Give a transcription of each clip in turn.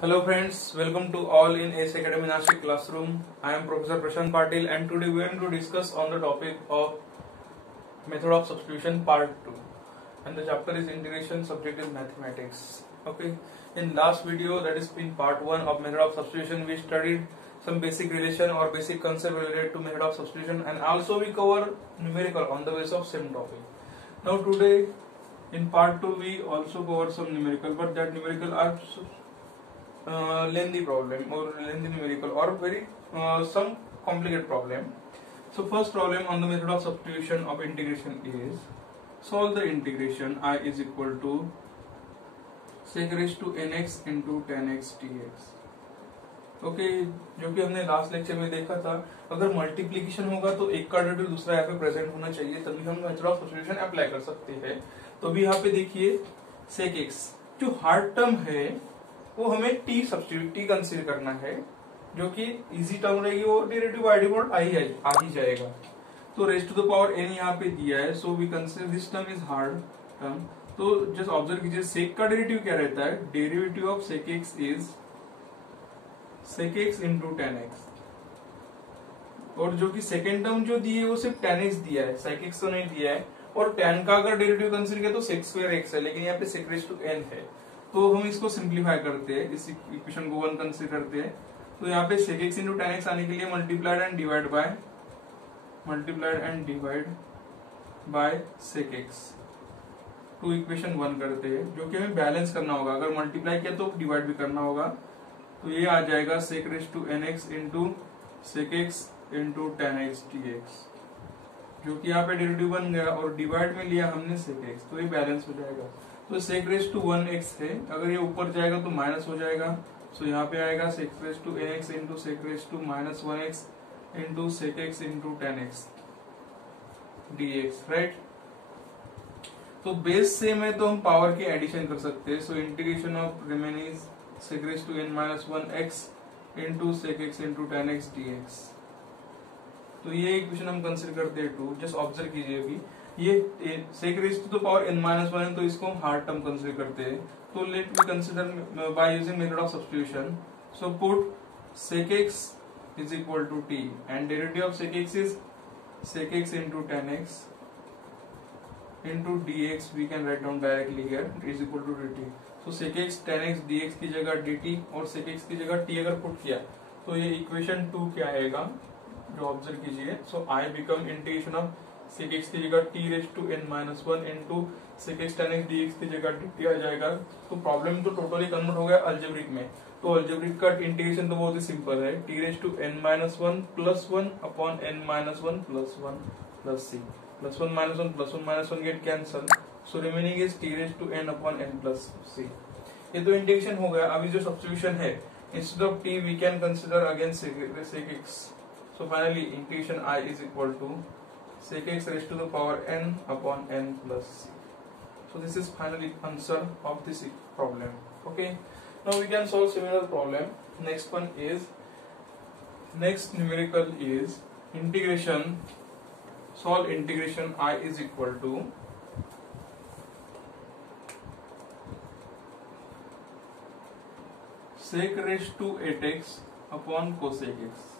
Hello friends, welcome to all in ACE Academy Nashik classroom. I am Professor Prashant Patil and today we are going to discuss on the topic of method of substitution part 2 and the chapter is integration, subject is mathematics. Okay, in last video, that is in part 1 of method of substitution, we studied some basic relation or basic concept related to method of substitution and also we cover numerical on the basis of same topic. Now today in part 2 we also cover some numerical, but that numerical are lengthy problem or lengthy numerical or very some complicated problem. So first problem on the method of substitution of integration is solve the integration I is equal to sec raised to nx into tan x dx. Okay जो कि हमने last lecture में देखा था, अगर multiplication होगा तो एक का डेरिवेटिव दूसरा यहाँ पे प्रेजेंट होना चाहिए तभी हम मेथड ऑफ सब्स्टिट्यूशन अप्लाई कर सकते हैं। तो भी यहाँ पे देखिए sec x जो हार्ड टर्म है वो हमें टी सब्स्टिट्यूट टी कंसीडर करना है, जो कि इजी टर्म रहेगी, वो डेरिवेटिव बाय डिफॉल्ट आ ही जाएगा। तो raise to the power n यहाँ पे दिया है, so we consider this term is hard term. तो जस्ट ऑब्जर्व कीजिए सेक का डेरिवेटिव क्या रहता है, derivative of sec x is sec x into tan x, और जो कि सेकेंड टर्म जो दी है वो सिर्फ टेन एक्स दिया है, सेक एक्स तो नहीं दिया है। और टेन का अगर डेरिवेटिव कंसीडर किया तो सेक स्क्वायर एक्स है, लेकिन यहाँ पे सेक रेज टू एन है। तो हम इसको सिंप्लीफाई करते हैं, इस इक्वेशन को 1 कंसीडर करते हैं। तो यहाँ पे sec x into tan x आने के लिए multiplied and divide by sec x to equation 1 करते हैं, जो कि हमें बैलेंस करना होगा। अगर मल्टीप्लाई किया तो डिवाइड भी करना होगा। तो ये आ जाएगा sec raise to nx into sec x into tan x dx, जो कि यहाँ पे डेरिवेटिव बन गया और डिवाइड में लिया हमने sec x, तो ये बैलेंस हो जाएगा। तो sec रेज टू 1x है, अगर ये ऊपर जाएगा तो माइनस हो जाएगा। सो यहाँ पे आएगा sec raise to nx into sec raise to minus 1x into sec x into tan x dx, right. तो बेस सेम है तो हम पावर की एडिशन कर सकते हैं। So integration of remaining sec raise to n minus 1x into sec x into tan x dx। तो ये इक्वेशन हम कंसिडर करते हैं 2। जस्ट ऑब्जर्व कीजिए अभी ये sec raise to the power n minus 1 है, तो इसको हम हार्ड टर्म कंसिडर करते हैं। तो let we consider by using method of substitution. So put sec x is equal to t and derivative of sec x is sec x into tan x into dx, we can write down directly here is equal to dt। so sec x tan x dx की जगह dt और sec x की जगह t अगर put किया तो ये equation 2 क्या आएगा, जो ऑब्जर्व कीजिए। So I become integration of sec x की जगह t raise to n minus 1 into sec x tan x dx की जगह dt आ जाएगा। तो प्रॉब्लम तो टोटली कन्वर्ट हो गया अल्जेब्रिक में। तो अल्जेब्रिक का इंटीग्रेशन तो बहुत ही सिंपल है, t raise to n minus 1 plus 1 upon n minus 1 plus 1 plus c, plus 1 minus 1 plus 1 minus 1 get cancel, so remaining is t raise to n upon n plus c। ये तो integration हो गया। अभी जो substitution है, instead of t we can consider again sec x। So finally integration I is equal to sec x raised to the power n upon n plus c. So this is finally answer of this problem. Okay. Now we can solve similar problem. Next one is, next numerical is integration. Solve integration I is equal to sec raised to 8x upon cosec x.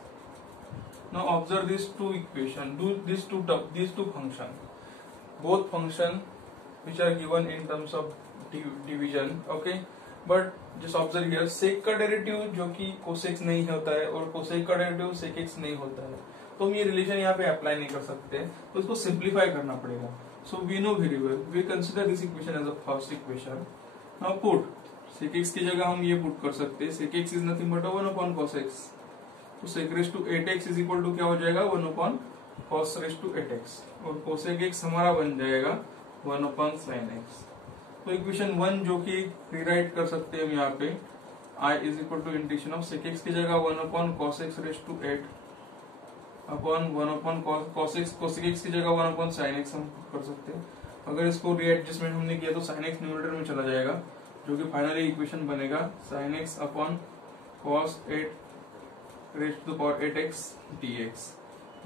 Now observe these two equation, these two function, both function which are given in terms of division, okay, but just observe here sec का derivative जो कि cosec नहीं होता है और cosec का derivative sec x नहीं होता है, तो हम ये रिलेशन यहाँ पे अप्लाई नहीं कर सकते, तो इसको सिंप्लीफाई करना पड़ेगा। So we know very well, we consider this equation as a first equation. Now put sec x की जगह हम ये पुट कर सकते हैं, sec x is nothing but 1 upon cos x। तो sec raise to 8x is equal to क्या हो जाएगा, 1 upon cos raise to 8x, और cosec x हमारा बन जाएगा 1 अपॉन sin x। तो इक्वेशन 1 जो कि रीराइट कर सकते हैं हम यहाँ पे, I is equal to integration of sec x की जगह 1 upon cos x raise to 8 upon 1 upon cos x की जगह 1 अपॉन sin x हम कर सकते हैं। अगर इसको रीएडजस्टमेंट हमने किया तो sin x न्यूमरेटर में चला जाएगा, जो कि फाइनली इक्वेशन बनेगा sin x upon cos 8 raise to the power 8x dx,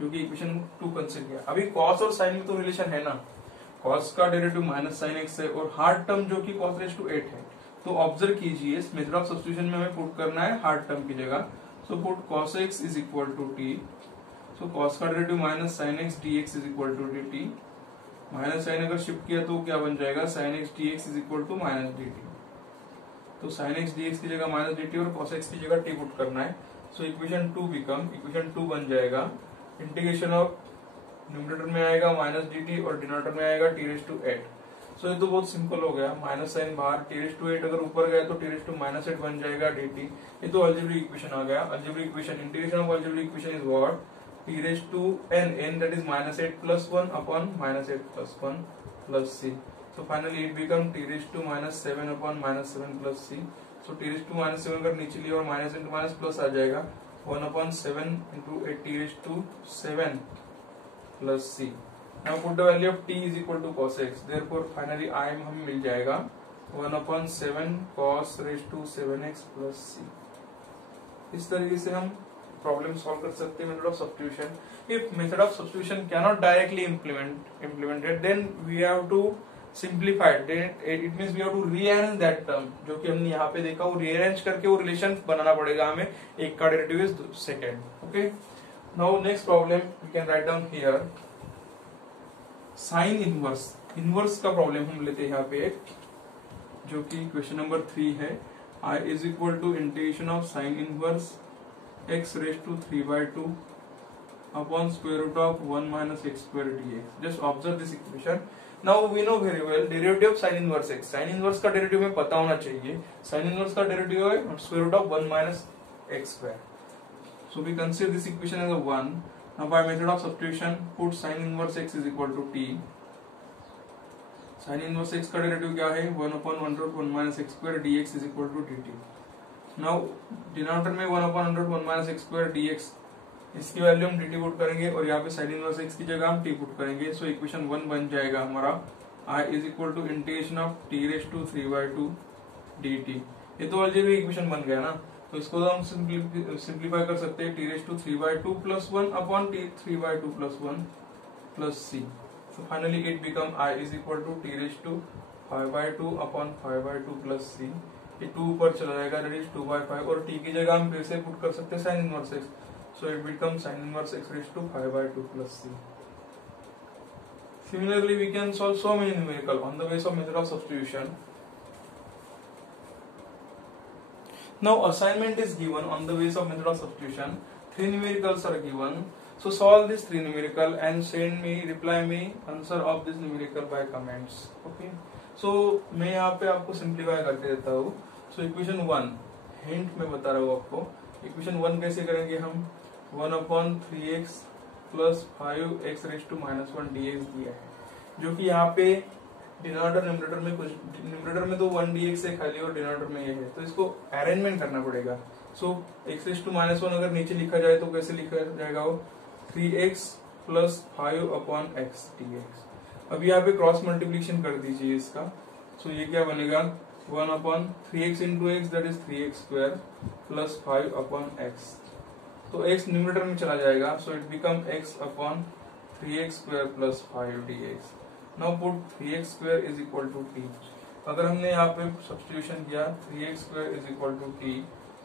जो कि इक्वेशन 2 कंसीडर किया। अभी cos और sin में तो रिलेशन है ना, cos का डेरिवेटिव माइनस sin x है और हार्ड टर्म जो कि cos रेज टू 8 है, तो ऑब्जर्व कीजिए इस मेथड ऑफ सब्स्टिट्यूशन में हमें पुट करना है हार्ड टर्म की जगह। So put cos x is equal to t, so cos का derivative minus sine x dx is equal to dt, minus sine अगर शिफ्ट किया तो क्या बन जाएगा, sin x dx is equal to minus dt। तो sin x dx की जगह माइनस dt और cos x की जगह t पुट करना है। सो इक्वेशन 2 इक्वेशन 2 बन जाएगा इंटीग्रेशन ऑफ न्यूमरेटर में आएगा माइनस dt और डिनोमिनेटर में आएगा t रेज़ टू 8। सो ये तो बहुत सिंपल हो गया, माइनस साइन बाहर, t रेज़ टू 8 अगर ऊपर गया तो t रेज़ टू माइनस 8 बन जाएगा dt। ये तो अलजेब्रिक इक्वेशन आ गया। Algebraic equation, integration of algebraic equation is what, t raise to n that is minus 8 plus 1 upon minus 8 plus 1 plus c। So finally it become t raise to minus 7 upon minus 7 plus c। सो t raise to minus 7 अगर नीचे लिया और minus into minus plus आ जाएगा 1 upon 7 into 8 t raise to 7 plus c। Now put the value of t is equal to cos x, therefore finally I हमें मिल जाएगा 1 upon 7 cos raised to 7x plus c। इस तरीके से हम problem solve कर सकते हैं method of substitution. If method of substitution cannot directly implemented then we have to simplify it, it means we have to rearrange that term, जो कि हमने यहाँ पे देखा वो rearrange करके वो रिलेशन बनाना पड़ेगा हमें, एक का derivative is second. Okay, now next problem we can write down here sine inverse. Inverse का प्रॉब्लम हम लेते हैं यहाँ पे एक, जो कि क्वेश्चन नंबर 3 है। I is equal to integration of sine inverse x raise to 3/2 upon square root of 1 minus x square dx। Just observe this equation. Now we know very well derivative of sine inverse x, sine inverse का derivative में पता होना चाहिए। Sine inverse का derivative है square root of 1 minus x square. So we consider this equation as a 1। Now by method of substitution, put sin inverse x is equal to t. Sin inverse x का derivative क्या है, 1 upon 1 minus x square dx is equal to dt. Now denominator में 1 upon 1 minus x square dx, इसकी value हम dt put करेंगे और यहाँ पे sin inverse x की जगह हम t पुट करेंगे। सो इक्वेशन 1 बन जाएगा हमारा I is equal to integration of t raised to 3/2 dt। ये तो अलजेब्रिक इक्वेशन बन गया ना, तो इसको हम सिंप्लीफाई कर सकते हैं, t raise to 3/2 plus 1 upon t 3/2 plus 1 plus c। So finally it become I is equal to t raise to 5/2 upon 5/2 plus c। ये 2 ऊपर चला जाएगा दैट इज 2/5 और t की जगह हम फिर से पुट कर सकते हैं sine inverse x। So it become sine inverse x raise to 5/2 plus c। Similarly we can solve so many numerical on the basis of method of substitution. Now assignment is given on the basis of method of substitution. 3 numericals are given. So solve this 3 numerical and reply me answer of this numerical by comments. Okay. So मैं यहाँ पे आपको simplify करके देता हूँ। So equation 1 hint में बता रहा हूँ आपको। equation 1 कैसे करेंगे हम, 1 upon 3x plus 5x raised to minus 1 dx दिया है, जो कि यहाँ पे डिनोमिनेटर न्यूमरेटर में कुछ, न्यूमरेटर में तो 1 dx है खाली और डिनोमिनेटर में ये है, तो इसको अरेंजमेंट करना पड़ेगा। सो x रेज़ टू माइनस 1 अगर नीचे लिखा जाए तो कैसे लिखा जाएगा वो, 3x plus 5 upon x dx। अब यहाँ पे क्रॉस मल्टीप्लीकेशन कर दीजिए इसका। सो ये क्या बनेगा, 1 upon 3x into x that is 3x square plus 5 upon x। तो x न्यूमरेटर में चला जाएगा, so it become x upon 3x square plus 5 dx। Now put 3x square is equal to t। अगर हमने यहाँ पे सब्स्टिट्यूशन किया 3x square is equal to t,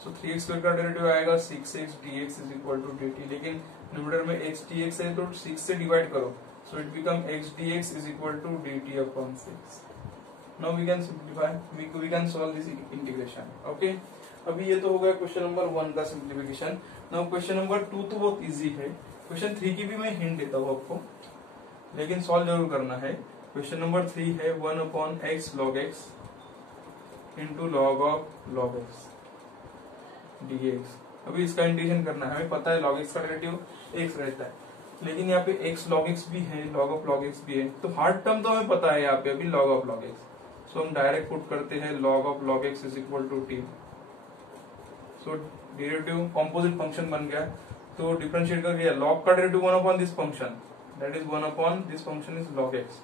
सो 3x स्क्वायर का डेरिवेटिव आएगा 6x dx is equal to dt, लेकिन numerator में x dx है तो 6 से डिवाइड करो, so it become x dx is equal to dt upon 6। Now we can simplify, we can solve this integration. Okay, अभी ये तो हो गया क्वेश्चन नंबर 1 का सिंप्लीफिकेशन। नाउ क्वेश्चन नंबर 2 तो बहुत इजी है, क्वेश्चन 3 की भी मैं हिंट देता हूँ आपको, लेकिन सॉल्व जरूर करना है। क्वेश्चन नंबर 3 है 1 upon x log x into log of log x dx। अभी इसका इंटीग्रेशन करना है, हमें पता है log x का डेरिवेटिव x रहता है, लेकिन यहाँ पे x log x भी है, log of log x भी है, तो हार्ड टर्म तो हमें पता है यहाँ पे अभी log of log x। सो हम डायरेक्ट पुट करते हैं log of log x is equal to t। So derivative composite function बन गया, तो डिफरेंशिएट कर दिया, log का derivative 1 upon this function that is 1 upon this function is log x,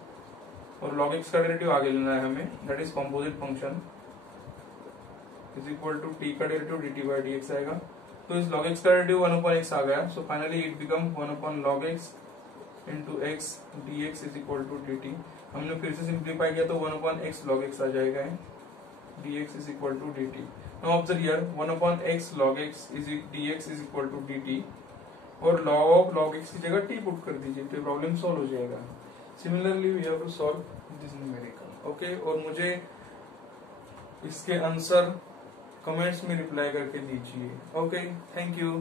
और log x का डेरिवेटिव आगे लेना है हमें that is composite function is equal to t का डेरिवेटिव dt बाय dx आएगा। तो इस log x का डेरिवेटिव 1 अपॉन x आ गया, so finally it become 1 upon log x into x dx is equal to dt। हमने फिर से सिंप्लीफाई किया तो 1 अपॉन x log x आ जाएगा। dx is equal to dt. Now observe here 1 upon x log x is dx is equal to dt और log x की जगह t पुट कर दीजिए तो प्रॉब्लम सॉल्व हो जाएगा. Similarly we have to solve this numerical. Okay, और मुझे इसके आंसर कमेंट्स में रिप्लाई करके दीजिए. Okay, thank you.